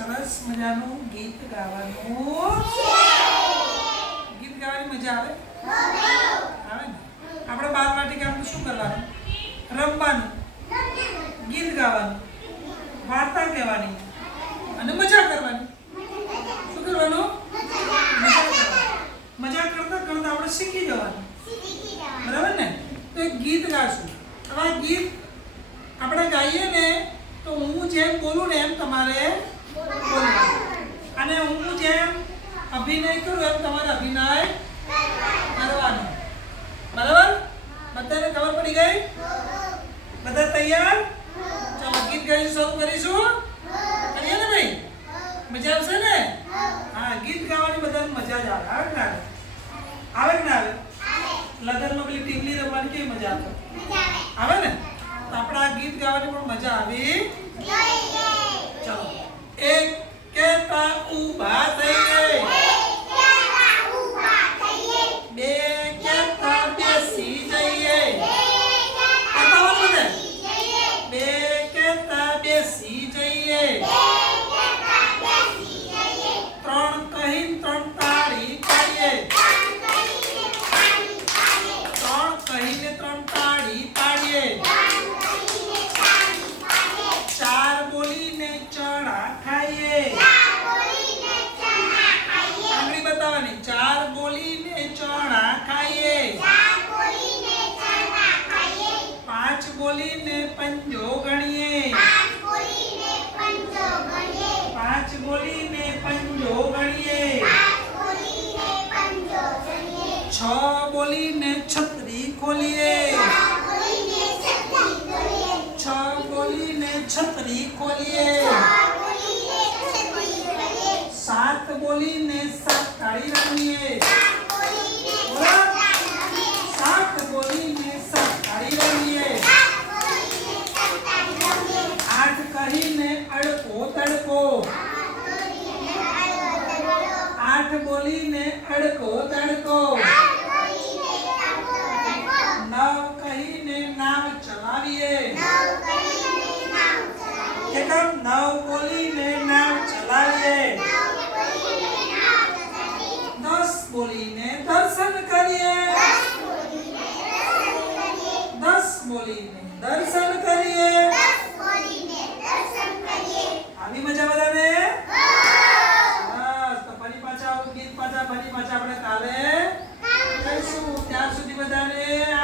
સરસ મજાનું ગીત ગાવાનું. ગીત ગાવાની મજા આવે? આવે ને? આપણે બાર કામ શું કરવાનું? રમવાનું. ગીત ગાવાનું. વાર્તા કહેવાની. અને મજા કરવાની. શું કરવાનું? મજા કરતા કરતા આપણે શીખી જવાનું. બરાબર ને? તો એક ગીત ગાશું. હવે ગીત આપણે ગાઈએ ને તો હું જેમ બોલું ને એમ તમારે અને હું જેમ અભિનય કરું એમ તમારે અભિનય કરવાનો. બરાબર? બધાને ખબર પડી ગઈ? બધા તૈયાર? ચાલો ગીત ગાઈ શરૂ કરીશું. કરીએ ને ભાઈ? મજા આવશે ને? હા ગીત ગાવાની બધાને મજા જ આવે. આવે ના આવે? આવે કે ના આવે? લગનમાં પેલી ટીમલી રમવાની કેવી મજા આવે? આવે. ને? તો આપણે આ ગીત ગાવાની પણ મજા આવી. તાળી પાડીએ ચાર બોલીને ચણા ખાઈએ આંગળી બતાવવાની ચાર બોલીને ચણા ખાઈએ પાંચ બોલીને પંજો ગણીએ પાંચ બોલીને પંજો ગણીએ છ બોલીને છત્રી ખોલીએ छतरी खोलिए। सात बोली ने सात काली रखनी है એકમ નવ બોલીને નાવ ચલાવીએ દસ બોલીને દર્શન કરીએ દસ બોલીને દર્શન કરીએ આવી મજા બધાને બસ તો ફરી પાછા આવું ગીત પાછા ફરી પાછા આપણે કાલે કરીશું ત્યાં સુધી બધાને